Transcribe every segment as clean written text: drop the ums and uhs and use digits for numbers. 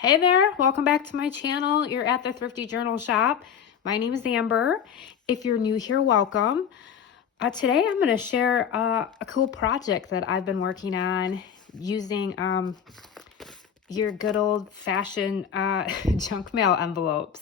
Hey there, welcome back to my channel. You're at the Thrifty Journal Shop. My name is Amber. If you're new here, welcome. Today I'm going to share a cool project that I've been working on using your good old-fashioned junk mail envelopes.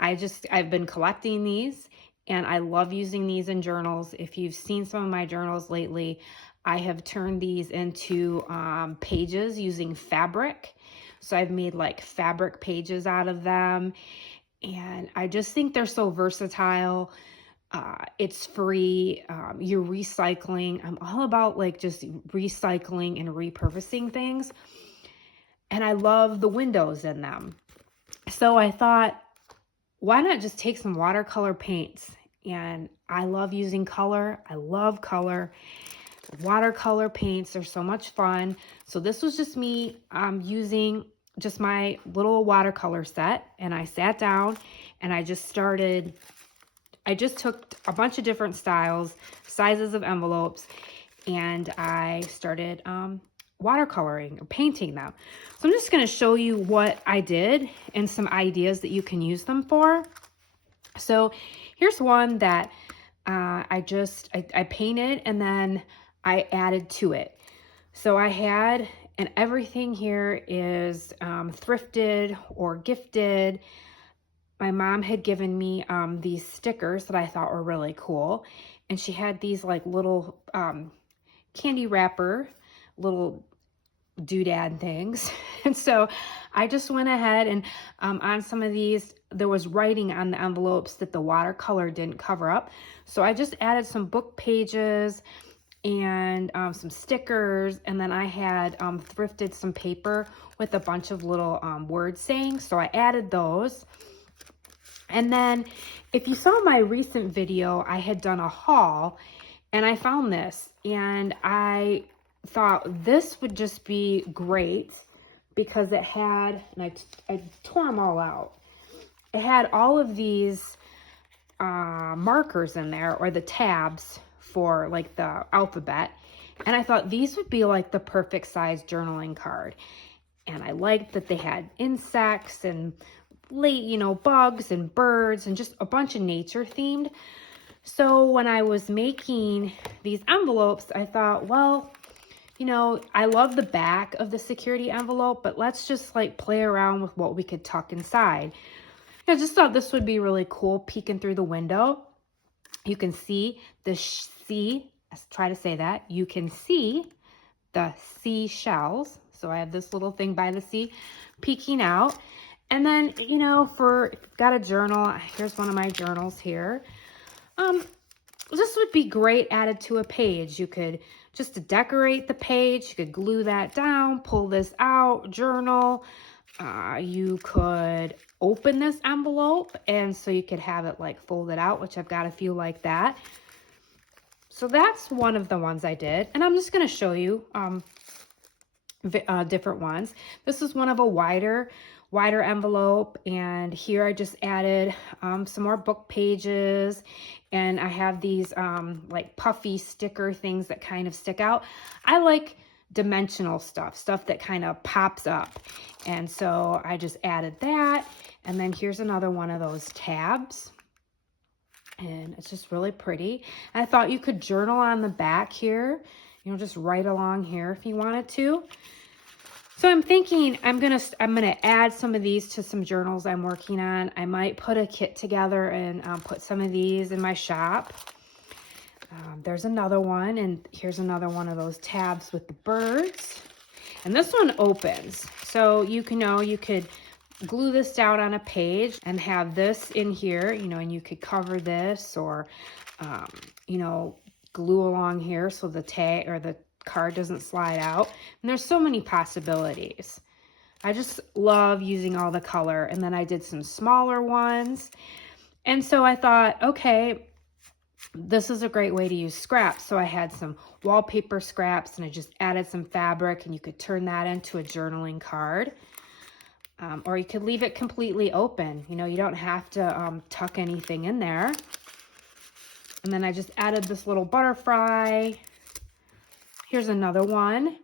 I've been collecting these and I love using these in journals. If you've seen some of my journals lately, I have turned these into pages using fabric. So I've made like fabric pages out of them, and I just think they're so versatile. It's free. You're recycling. I'm all about like just recycling and repurposing things. And I love the windows in them. So I thought, why not just take some watercolor paints? And I love using color. I love color. Watercolor paints are so much fun. So this was just me using just my little watercolor set, and I sat down and I just took a bunch of different sizes of envelopes, and I started watercoloring or painting them. So I'm just going to show you what I did and some ideas that you can use them for. So here's one that I painted and then I added to it. So I had, and everything here is thrifted or gifted. My mom had given me these stickers that I thought were really cool. And she had these like little candy wrapper, little doodad things. And so I just went ahead and on some of these, there was writing on the envelopes that the watercolor didn't cover up. So I just added some book pages and some stickers, and then I had thrifted some paper with a bunch of little word sayings, so I added those. And then if you saw my recent video, I had done a haul and I found this, and I thought this would just be great because it had, and I tore them all out, it had all of these markers in there, or the tabs for like the alphabet, and I thought these would be like the perfect size journaling card. And I liked that they had insects and bugs and birds and just a bunch of nature themed. So when I was making these envelopes, I thought, well, I love the back of the security envelope, but let's just like play around with what we could tuck inside. I just thought this would be really cool peeking through the window. You can see the let's try to say that. You can see the seashells. So I have this little thing by the sea peeking out. And then, if you've got a journal, here's one of my journals here. This would be great added to a page. You could just to decorate the page, you could glue that down, pull this out, journal. You could open this envelope, and so you could have it like folded out, which I've got a few like that. So that's one of the ones I did, and I'm just going to show you different ones. This is one of a wider envelope, and here I just added some more book pages, and I have these like puffy sticker things that kind of stick out. I like dimensional stuff that kind of pops up, and so I just added that. And then here's another one of those tabs, and it's just really pretty. I thought you could journal on the back here, just write along here if you wanted to. So I'm thinking I'm gonna add some of these to some journals I'm working on. I might put a kit together and put some of these in my shop. There's another one, and here's another one of those tabs with the birds. And this one opens, so you could glue this down on a page and have this in here, and you could cover this, or glue along here so the tag or the card doesn't slide out. And there's so many possibilities. I just love using all the color. And then I did some smaller ones, and so I thought, okay, this is a great way to use scraps. So I had some wallpaper scraps, and I just added some fabric, and you could turn that into a journaling card. Or you could leave it completely open. You don't have to tuck anything in there. And then I just added this little butterfly. Here's another one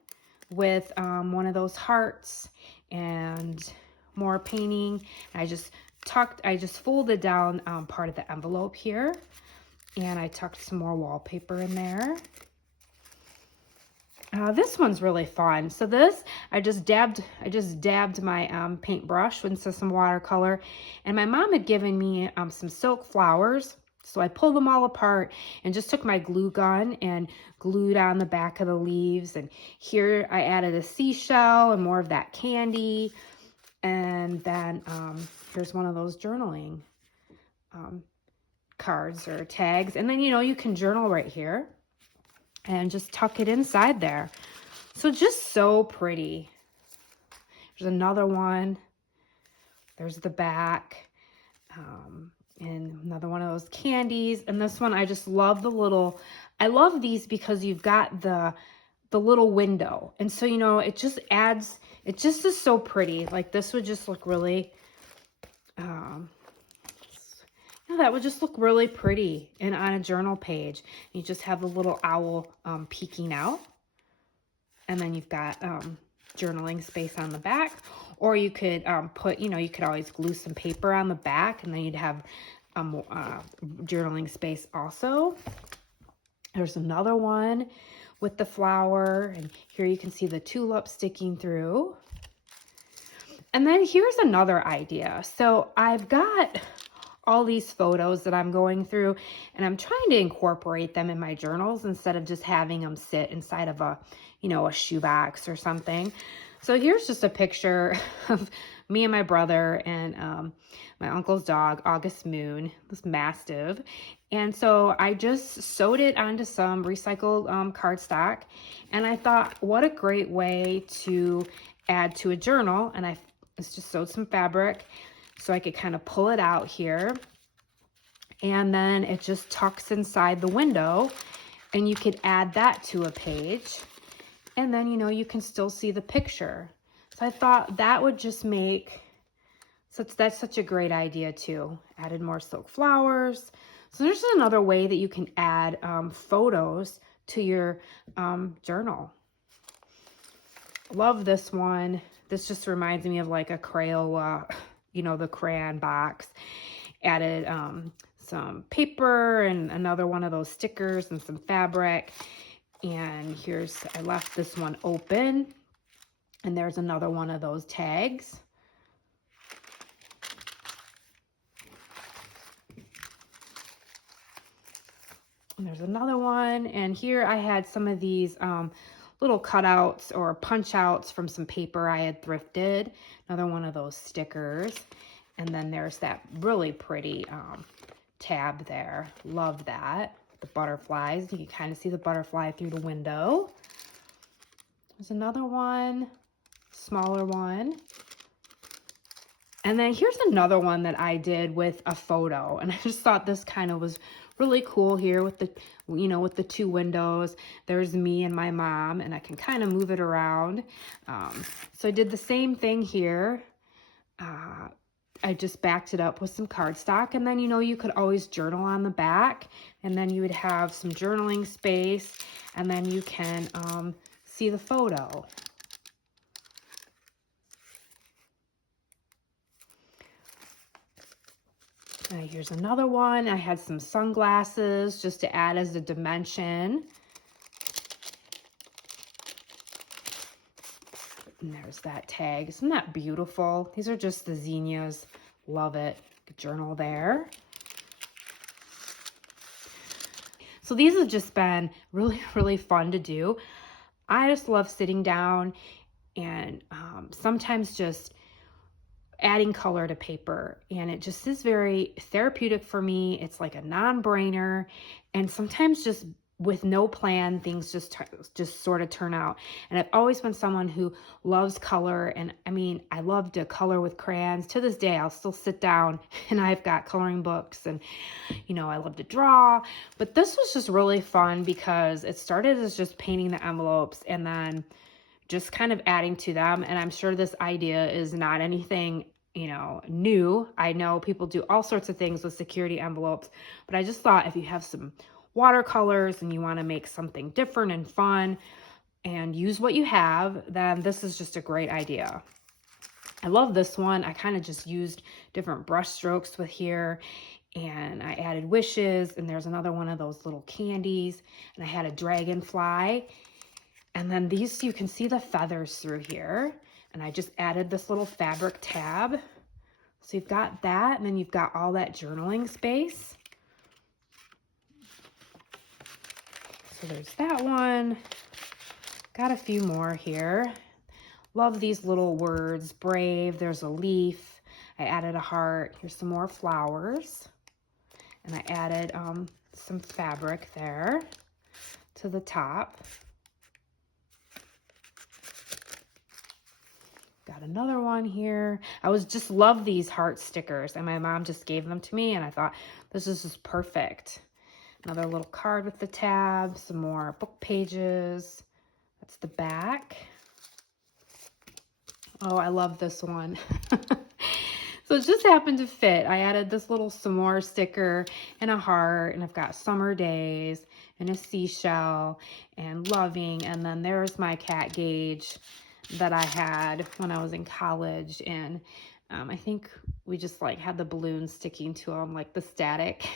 with one of those hearts. and more painting. I just folded down part of the envelope here, and I tucked some more wallpaper in there. This one's really fun. So this, I just dabbed my paintbrush into some watercolor, and my mom had given me some silk flowers. So I pulled them all apart and just took my glue gun and glued on the back of the leaves. And here I added a seashell and more of that candy. And then here's one of those journaling cards or tags. And then, you can journal right here and just tuck it inside there. So just so pretty. There's another one. There's the back. And another one of those candies. And this one, I just love I love these because you've got the little window. And so, it just is so pretty. Like this would just look really, that would just look really pretty and on a journal page. You just have the little owl peeking out. And then you've got journaling space on the back. Or you could put, you could always glue some paper on the back, and then you'd have journaling space also. There's another one with the flower, and here you can see the tulip sticking through. And then here's another idea. So I've got all these photos that I'm going through, and I'm trying to incorporate them in my journals instead of just having them sit inside of a shoebox or something. So here's just a picture of me and my brother and my uncle's dog, August Moon, this Mastiff. And so I just sewed it onto some recycled cardstock. And I thought, what a great way to add to a journal. And I just sewed some fabric so I could kind of pull it out here. And then it just tucks inside the window. And you could add that to a page. And then, you can still see the picture. So I thought that would just make, that's such a great idea too. Added more silk flowers. So there's another way that you can add photos to your journal. Love this one. This just reminds me of like a Crayola, the crayon box. Added some paper and another one of those stickers and some fabric. And I left this one open, and there's another one of those tags. And there's another one, and here I had some of these little cutouts or punch outs from some paper I had thrifted. Another one of those stickers. And then there's that really pretty tab there. Love that. The butterflies. You can kind of see the butterfly through the window. There's another one, smaller one. And then here's another one that I did with a photo. And I just thought this kind of was really cool here with the, with the two windows. There's me and my mom, and I can kind of move it around. So I did the same thing here. I just backed it up with some cardstock, and then, you could always journal on the back, and then you would have some journaling space, and then you can see the photo. Here's another one. I had some sunglasses just to add as a dimension. And there's that tag. Isn't that beautiful? These are just the zinnias. Love it. Journal there. So these have just been really, really fun to do. I just love sitting down and sometimes just adding color to paper. And it just is very therapeutic for me. It's like a non-brainer. And sometimes just with no plan, things just sort of turn out. And I've always been someone who loves color. And I mean, I love to color with crayons. To this day, I'll still sit down and I've got coloring books, and, I love to draw. But this was just really fun because it started as just painting the envelopes and then just kind of adding to them. And I'm sure this idea is not anything, new. I know people do all sorts of things with security envelopes, but I just thought if you have some watercolors and you want to make something different and fun and use what you have, then this is just a great idea. I love this one. I kind of just used different brush strokes with here, and I added wishes, and there's another one of those little candies, and I had a dragonfly, and then these, you can see the feathers through here, and I just added this little fabric tab. So you've got that, and then you've got all that journaling space. So there's that one. Got a few more here. Love these little words. Brave, there's a leaf. I added a heart. Here's some more flowers. And I added some fabric there to the top. Got another one here. I just love these heart stickers, and my mom just gave them to me, and I thought this is just perfect. Another little card with the tab, some more book pages. That's the back. Oh, I love this one. So it just happened to fit. I added this little s'more sticker and a heart, and I've got summer days and a seashell and loving, and then there's my cat Gage that I had when I was in college, and I think we just like had the balloons sticking to him, like the static.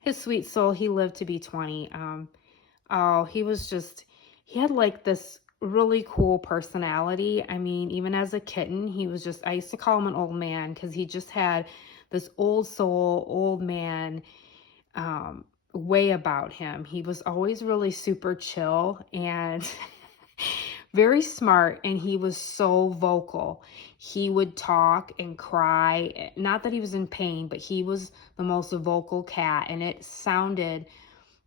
His sweet soul, he lived to be 20. Oh, he had like this really cool personality. I mean, even as a kitten, he was just, I used to call him an old man because he just had this old soul, old man way about him. He was always really super chill and very smart, and he was so vocal. He would talk and cry. Not that he was in pain, but he was the most vocal cat, and it sounded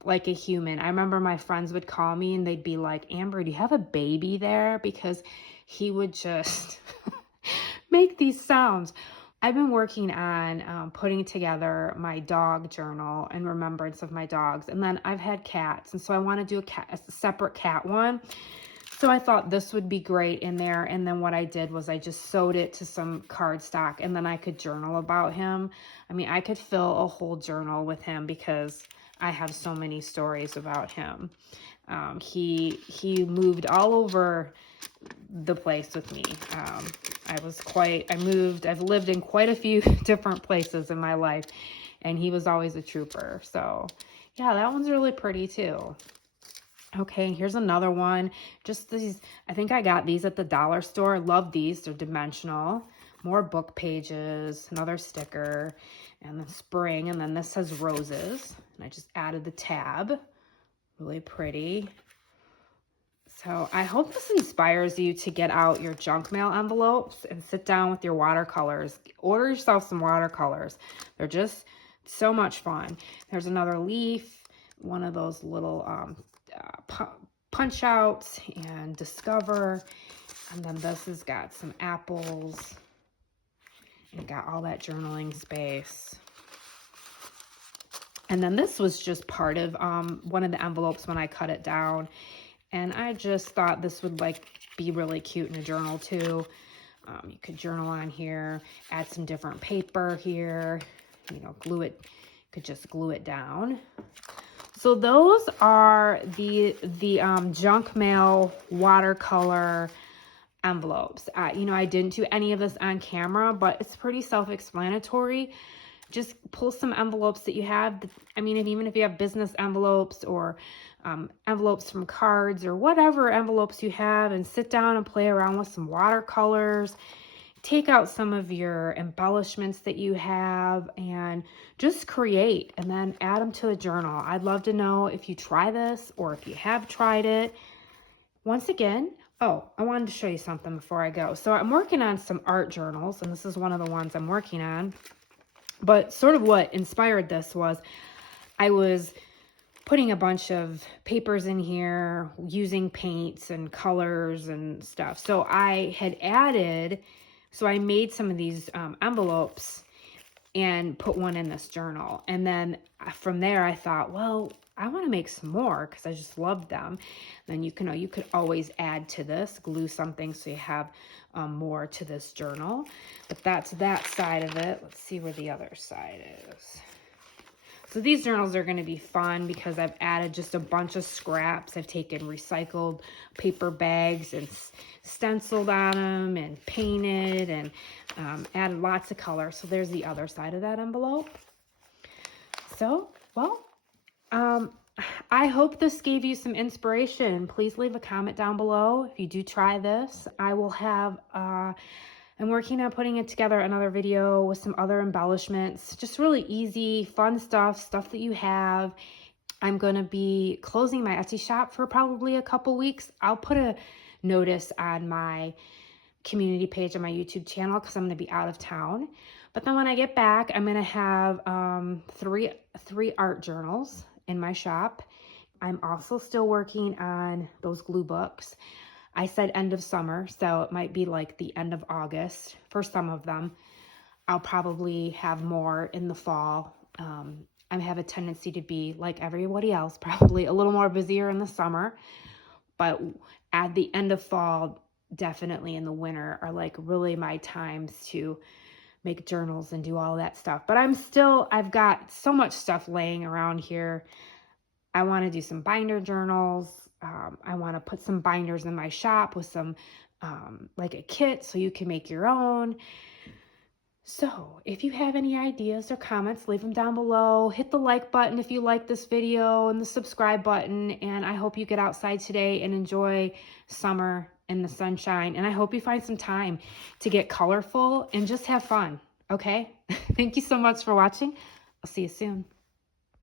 like a human. I remember my friends would call me and they'd be like, Amber, do you have a baby there? Because he would just make these sounds. I've been working on putting together my dog journal in remembrance of my dogs. And then I've had cats, and so I want to do a separate cat one. So I thought this would be great in there. And then what I did was I just sewed it to some cardstock, and then I could journal about him. I mean, I could fill a whole journal with him because I have so many stories about him. He moved all over the place with me. I've lived in quite a few different places in my life, and he was always a trooper. So yeah, that one's really pretty too. Okay, here's another one. Just these, I think I got these at the dollar store. Love these, they're dimensional. More book pages, another sticker, and the spring, and then this has roses. And I just added the tab. Really pretty. So I hope this inspires you to get out your junk mail envelopes and sit down with your watercolors. Order yourself some watercolors. They're just so much fun. There's another leaf, one of those little punch outs, and discover. And then this has got some apples. And got all that journaling space. And then this was just part of one of the envelopes when I cut it down. And I just thought this would like be really cute in a journal too. You could journal on here, add some different paper here, you know, glue it, could just glue it down. So those are the junk mail watercolor envelopes. You know, I didn't do any of this on camera, but it's pretty self-explanatory. Just pull some envelopes that you have. I mean, even if you have business envelopes or envelopes from cards or whatever envelopes you have, and sit down and play around with some watercolors. Take out some of your embellishments that you have and just create, and then add them to the journal. I'd love to know if you try this or if you have tried it. Once again, oh, I wanted to show you something before I go. So I'm working on some art journals, and this is one of the ones I'm working on. But sort of what inspired this was I was putting a bunch of papers in here, using paints and colors and stuff. So I made some of these envelopes and put one in this journal. And then from there I thought, well, I want to make some more because I just loved them. Then you could always add to this, glue something so you have more to this journal. But that's that side of it. Let's see where the other side is. So these journals are going to be fun because I've added just a bunch of scraps. I've taken recycled paper bags and stenciled on them and painted and added lots of color. So there's the other side of that envelope. So, well, I hope this gave you some inspiration. Please leave a comment down below if you do try this. I will have, I'm working on putting it together another video with some other embellishments, just really easy, fun stuff that you have. I'm going to be closing my Etsy shop for probably a couple weeks. I'll put a notice on my community page on my YouTube channel because I'm going to be out of town. But then when I get back, I'm going to have three art journals in my shop. I'm also still working on those glue books. I said end of summer, so it might be like the end of August for some of them. I'll probably have more in the fall. I have a tendency to be like everybody else, probably a little more busier in the summer, but at the end of fall, definitely in the winter are like really my times to make journals and do all that stuff. But I've got so much stuff laying around here. I want to do some binder journals. I want to put some binders in my shop with some, like a kit so you can make your own. So if you have any ideas or comments, leave them down below. Hit the like button if you like this video and the subscribe button. And I hope you get outside today and enjoy summer and the sunshine. And I hope you find some time to get colorful and just have fun. Okay? Thank you so much for watching. I'll see you soon.